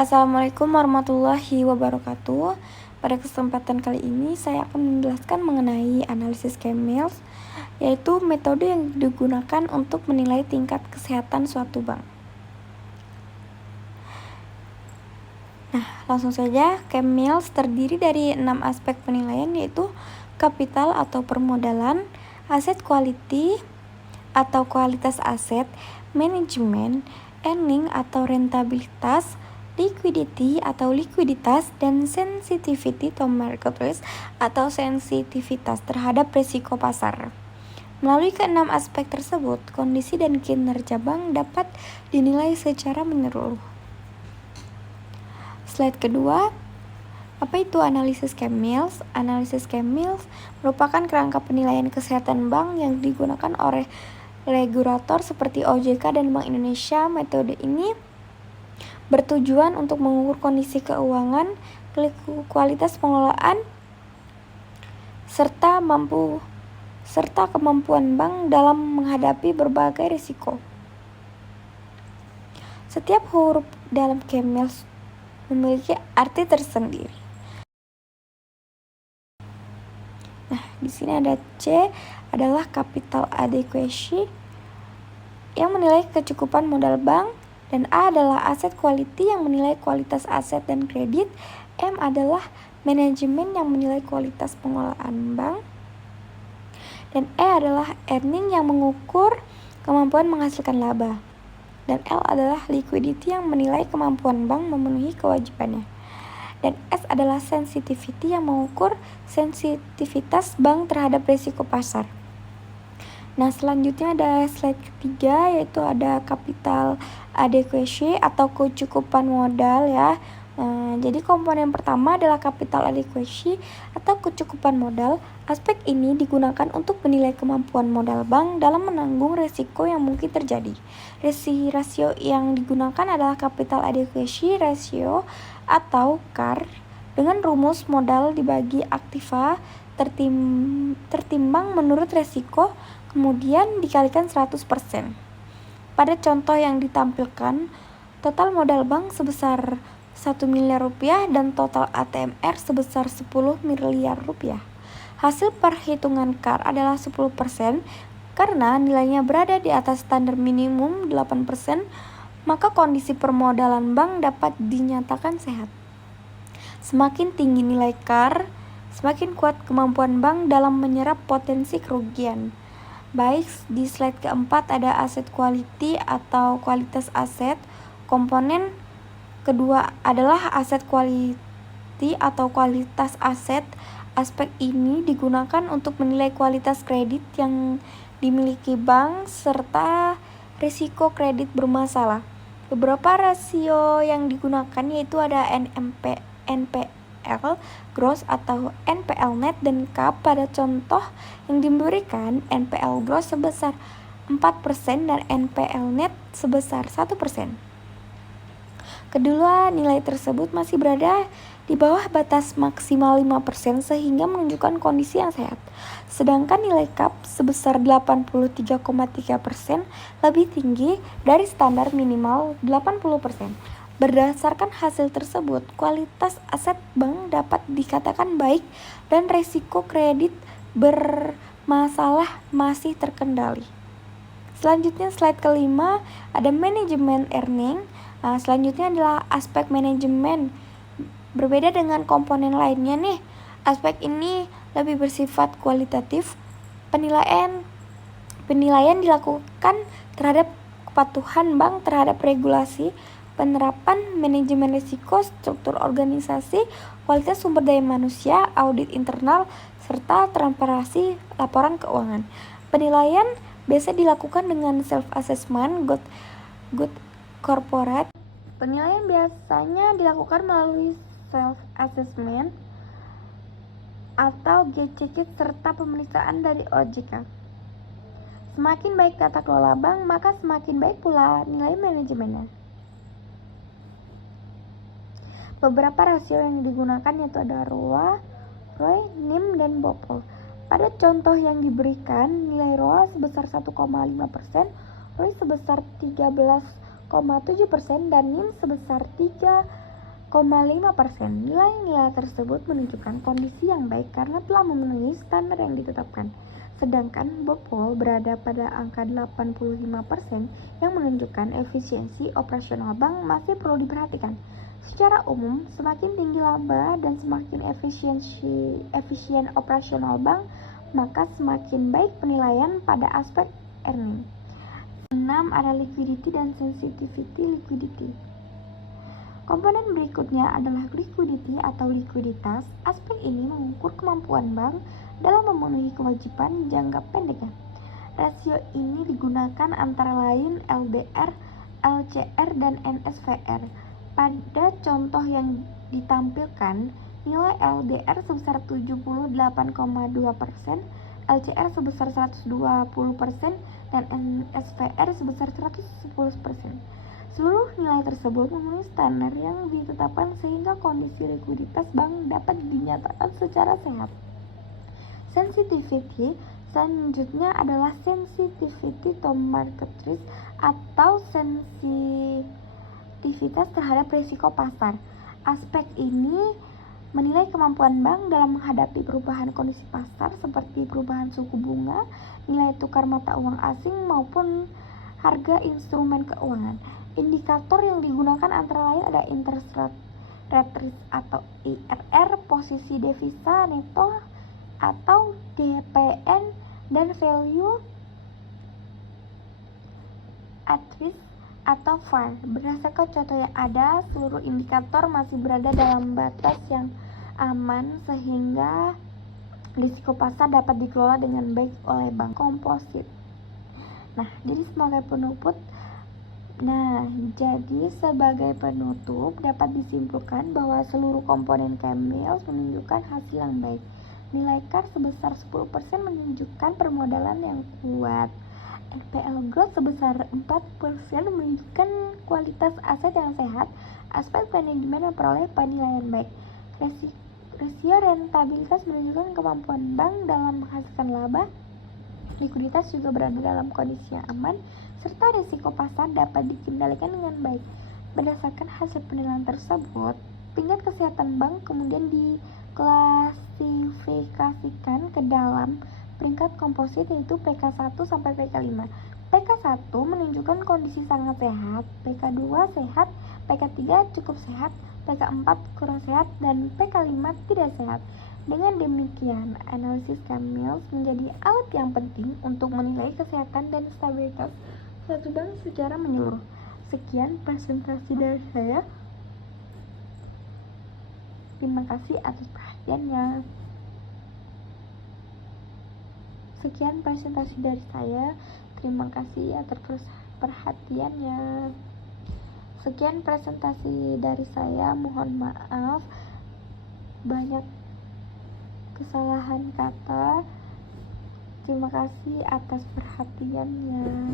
Assalamualaikum warahmatullahi wabarakatuh. Pada kesempatan kali ini saya akan menjelaskan mengenai analisis K-Meals, yaitu metode yang digunakan untuk menilai tingkat kesehatan suatu bank. Nah, langsung saja. K-Meals terdiri dari 6 aspek penilaian, yaitu kapital atau permodalan, aset quality atau kualitas aset, manajemen, earning atau rentabilitas, liquidity atau likuiditas, dan sensitivity to market risk atau sensitivitas terhadap risiko pasar. Melalui keenam aspek tersebut, kondisi dan kinerja bank dapat dinilai secara menyeluruh. Slide kedua, apa itu analisis K-Meals? Analisis K-Meals merupakan kerangka penilaian kesehatan bank yang digunakan oleh regulator seperti OJK dan Bank Indonesia. Metode ini bertujuan untuk mengukur kondisi keuangan, kualitas pengelolaan, serta kemampuan bank dalam menghadapi berbagai risiko. Setiap huruf dalam K-Meals memiliki arti tersendiri. Nah, di sini ada C adalah capital adequacy yang menilai kecukupan modal bank, dan A adalah asset quality yang menilai kualitas aset dan kredit, M adalah manajemen yang menilai kualitas pengelolaan bank, dan E adalah earning yang mengukur kemampuan menghasilkan laba, dan L adalah liquidity yang menilai kemampuan bank memenuhi kewajibannya, dan S adalah sensitivity yang mengukur sensitivitas bank terhadap risiko pasar. Nah, selanjutnya ada slide ketiga, yaitu ada capital adequacy atau kecukupan modal ya. Jadi komponen pertama adalah capital adequacy atau kecukupan modal. Aspek ini digunakan untuk menilai kemampuan modal bank dalam menanggung risiko yang mungkin terjadi. Rasio yang digunakan adalah capital adequacy ratio atau CAR dengan rumus modal dibagi aktiva tertimbang menurut risiko, kemudian dikalikan 100%. Pada contoh yang ditampilkan, total modal bank sebesar 1 miliar rupiah dan total ATMR sebesar 10 miliar rupiah. Hasil perhitungan CAR adalah 10%. Karena nilainya berada di atas standar minimum 8%, maka kondisi permodalan bank dapat dinyatakan sehat. Semakin tinggi nilai CAR, semakin kuat kemampuan bank dalam menyerap potensi kerugian. Baik, di slide keempat ada aset quality atau kualitas aset. Komponen kedua adalah aset quality atau kualitas aset. Aspek ini digunakan untuk menilai kualitas kredit yang dimiliki bank serta risiko kredit bermasalah. Beberapa rasio yang digunakan yaitu ada NPL gross atau NPL net, dan K. Pada contoh yang diberikan, NPL gross sebesar 4% dan NPL net sebesar 1%. Kedua nilai tersebut masih berada di bawah batas maksimal 5% sehingga menunjukkan kondisi yang sehat. Sedangkan nilai CAP sebesar 83,3% lebih tinggi dari standar minimal 80%. Berdasarkan hasil tersebut, kualitas aset bank dapat dikatakan baik dan risiko kredit bermasalah masih terkendali. Selanjutnya slide kelima ada manajemen earning. Selanjutnya adalah aspek manajemen. Berbeda dengan komponen lainnya nih, aspek ini lebih bersifat kualitatif. Penilaian dilakukan terhadap kepatuhan bank terhadap regulasi, penerapan manajemen risiko, struktur organisasi, kualitas sumber daya manusia, audit internal, serta transparansi laporan keuangan. Penilaian biasa dilakukan dengan self-assessment, good corporate. Penilaian biasanya dilakukan melalui self-assessment atau GCC serta pemeriksaan dari OJK. Semakin baik tata kelola bank, maka semakin baik pula nilai manajemennya. Beberapa rasio yang digunakan yaitu ada ROA, ROE, NIM, dan BOPOL. Pada contoh yang diberikan, nilai ROA sebesar 1,5%, ROE sebesar 13,7%, dan NIM sebesar 3,5%. 5%. Nilai-nilai tersebut menunjukkan kondisi yang baik karena telah memenuhi standar yang ditetapkan. Sedangkan BOPOL berada pada angka 85% yang menunjukkan efisiensi operasional bank masih perlu diperhatikan. Secara umum, semakin tinggi laba dan semakin efisien operasional bank, maka semakin baik penilaian pada aspek earning. 6. Ada liquidity dan sensitivity liquidity. Komponen berikutnya adalah liquidity atau likuiditas. Aspek ini mengukur kemampuan bank dalam memenuhi kewajiban jangka pendeknya. Rasio ini digunakan antara lain LDR, LCR, dan NSFR. Pada contoh yang ditampilkan, nilai LDR sebesar 78,2%, LCR sebesar 120%, dan NSFR sebesar 110%. Seluruh nilai tersebut memenuhi standar yang ditetapkan sehingga kondisi likuiditas bank dapat dinyatakan secara sehat. Sensitivity selanjutnya adalah sensitivity to market risk atau sensitivitas terhadap risiko pasar. Aspek ini menilai kemampuan bank dalam menghadapi perubahan kondisi pasar seperti perubahan suku bunga, nilai tukar mata uang asing maupun harga instrumen keuangan. Indikator yang digunakan antara lain ada interest rate risk atau IRR, posisi devisa neto atau DPN, dan value at risk atau VaR. Berdasarkan contoh yang ada, seluruh indikator masih berada dalam batas yang aman sehingga risiko pasar dapat dikelola dengan baik oleh bank. Komposit. Jadi sebagai penutup dapat disimpulkan bahwa seluruh komponen Camils menunjukkan hasil yang baik. Nilai CAR sebesar 10% menunjukkan permodalan yang kuat. NPL growth sebesar 4% menunjukkan kualitas aset yang sehat. Aspek manajemen memperoleh penilaian baik. Rasio rentabilitas menunjukkan kemampuan bank dalam menghasilkan laba. Likuiditas juga berada dalam kondisi yang aman, serta risiko pasar dapat dikendalikan dengan baik. Berdasarkan hasil penilaian tersebut, tingkat kesehatan bank kemudian diklasifikasikan ke dalam peringkat komposit, yaitu PK1 sampai PK5. PK1 menunjukkan kondisi sangat sehat, PK2 sehat, PK3 cukup sehat, PK4 kurang sehat, dan PK5 tidak sehat. Dengan demikian, analisis Camils menjadi alat yang penting untuk menilai kesehatan dan stabilitas suatu bank secara menyeluruh. Sekian presentasi dari saya. Terima kasih atas perhatiannya. Mohon maaf banyak kesalahan kata. Terima kasih atas perhatiannya.